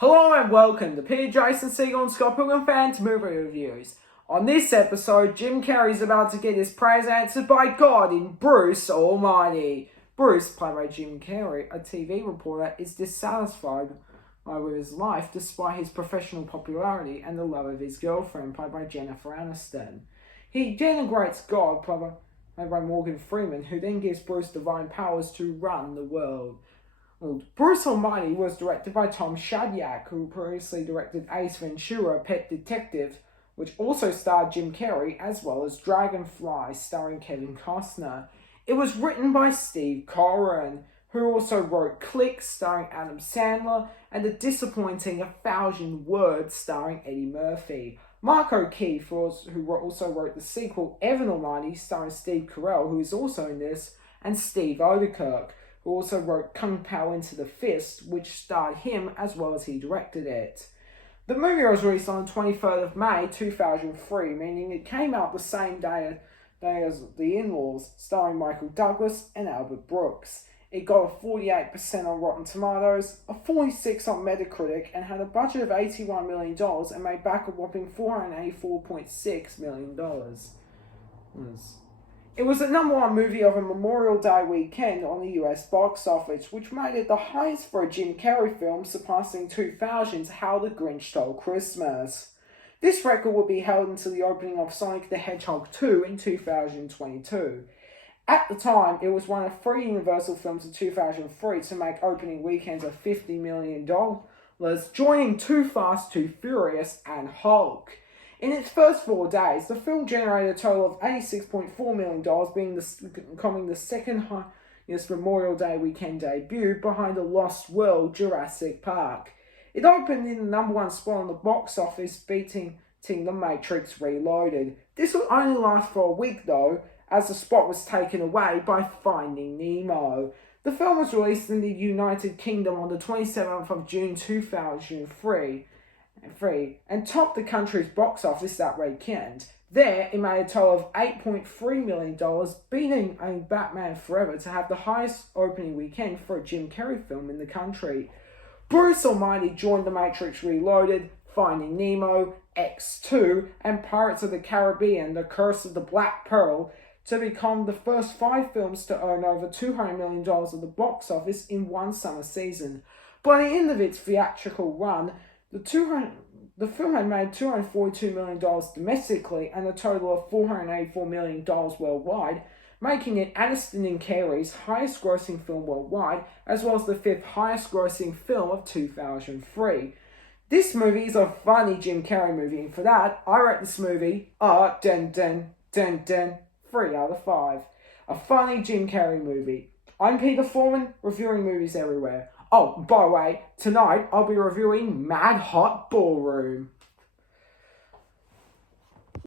Hello and welcome to Peter, Jason, Siegel and Scott Pilgrim Fans Movie Reviews. On this episode, Jim Carrey is about to get his prayers answered by God in Bruce Almighty. Bruce, played by Jim Carrey, a TV reporter, is dissatisfied with his life despite his professional popularity and the love of his girlfriend, played by Jennifer Aniston. He denigrates God, played by Morgan Freeman, who then gives Bruce divine powers to run the world. Bruce Almighty was directed by Shadyac, who previously directed Ace Ventura, Pet Detective, which also starred Jim Carrey, as well as Dragonfly, starring Kevin Costner. It was written by Steve Koren, who also wrote Click, starring Adam Sandler, and The Disappointing 1,000 Words, starring Eddie Murphy. Mark O'Keefe, who also wrote the sequel Evan Almighty, starring Steve Carell, who is also in this, and Steve Oedekirk, who also wrote Kung Pao Into the Fist, which starred him as well as he directed it. The movie was released on the 23rd of May 2003, meaning it came out the same day as The In-Laws, starring Michael Douglas and Albert Brooks. It got a 48% on Rotten Tomatoes, a 46% on Metacritic, and had a budget of $81 million and made back a whopping $484.6 million. It was the number one movie of a Memorial Day weekend on the US box office, which made it the highest for a Jim Carrey film, surpassing 2000's How the Grinch Stole Christmas. This record would be held until the opening of Sonic the Hedgehog 2 in 2022. At the time, it was one of three Universal films of 2003 to make opening weekends of $50 million, joining Too Fast, Too Furious and Hulk. In its first 4 days, the film generated a total of $86.4 million, becoming the second highest Memorial Day weekend debut behind The Lost World Jurassic Park. It opened in the number one spot on the box office, beating The Matrix Reloaded. This would only last for a week though, as the spot was taken away by Finding Nemo. The film was released in the United Kingdom on the 27th of June 2003. And topped the country's box office that weekend. There, it made a total of $8.3 million, beating Batman Forever to have the highest opening weekend for a Jim Carrey film in the country. Bruce Almighty joined The Matrix Reloaded, Finding Nemo, X2, and Pirates of the Caribbean, The Curse of the Black Pearl, to become the first 5 films to earn over $200 million at the box office in one summer season. By the end of its theatrical run, the film had made $242 million domestically and a total of $484 million worldwide, making it Aniston and Carey's highest grossing film worldwide, as well as the 5th highest grossing film of 2003. This movie is a funny Jim Carrey movie, and for that, I rate this movie 3 out of 5. A funny Jim Carrey movie. I'm Peter Foreman, reviewing movies everywhere. Oh, by the way, tonight I'll be reviewing Mad Hot Ballroom.